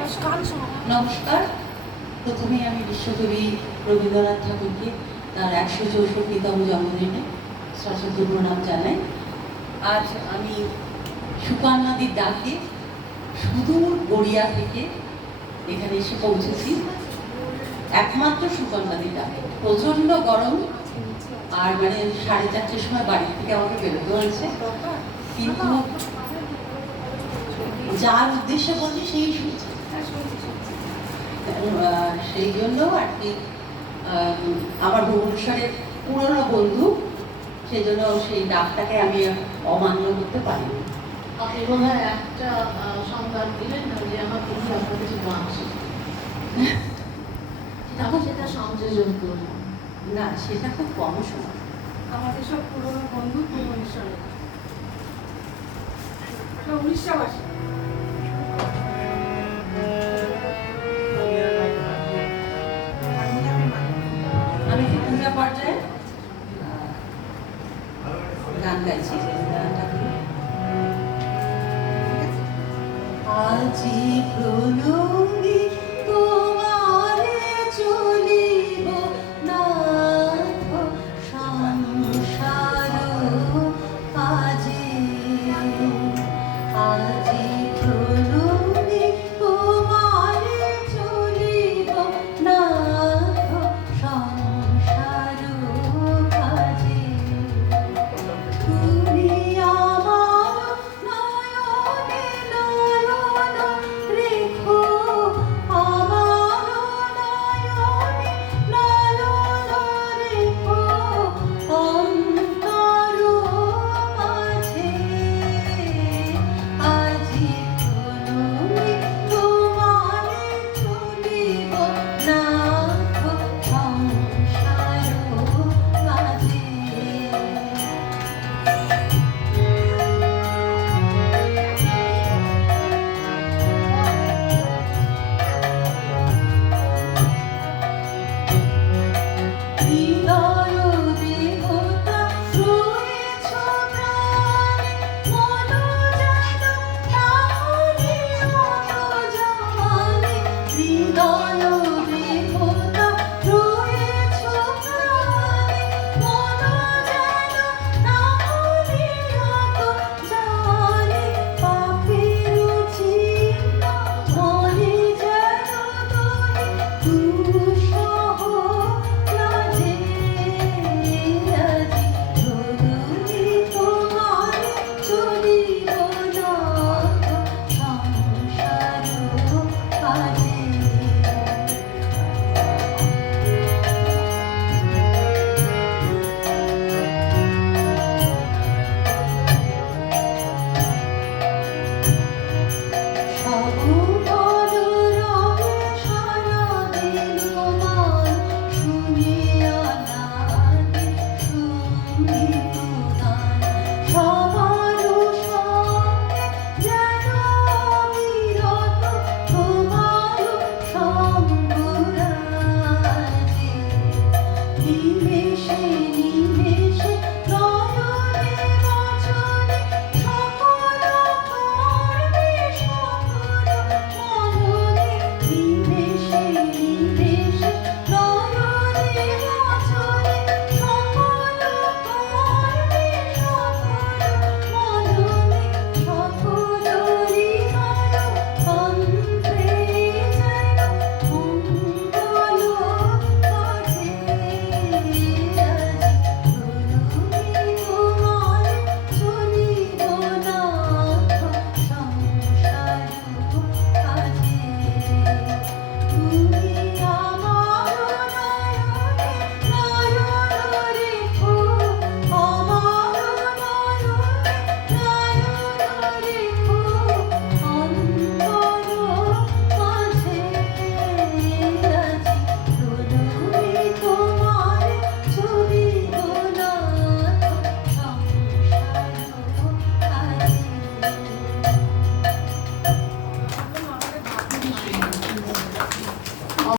নমস্কার। প্রথমে আমি বিশ্বকবি রবীন্দ্রনাথ ঠাকুরকে তার ১৬৪তম জন্মদিনে সশ্রদ্ধ প্রণাম জানাই। আজ আমি সুকান নদীর ডাকে সুদূর গড়িয়া থেকে এখানে এসে পৌঁছেছি। একমাত্র সুকান নদীর ডাকে প্রচণ্ড গরম, আর মানে 4:30টার সময় বাড়ি থেকে আমাকে বেরোতে হয়েছে, কিন্তু যার উদ্দেশ্যে বলছি সেই শুনছে, সেই জন্য আর কি আমার ভুবনেশ্বরের পুরনো বন্ধু, সেই জন্য সেই ডাকটাকে আমি অমান্য করতে পারিনি। আপনি বোধহয় একটা সংবাদ দিলেন না যে আমার বন্ধু আপনার কাছে গান শিখে, সেটা সংযোজন করলাম না, সেটা খুব কম সময়। আমাদের সব পুরনো বন্ধু ভুবনেশ্বরে, 1982। আমি কি পূজা পর্যায়ে গান গাইছি। আজি প্রলো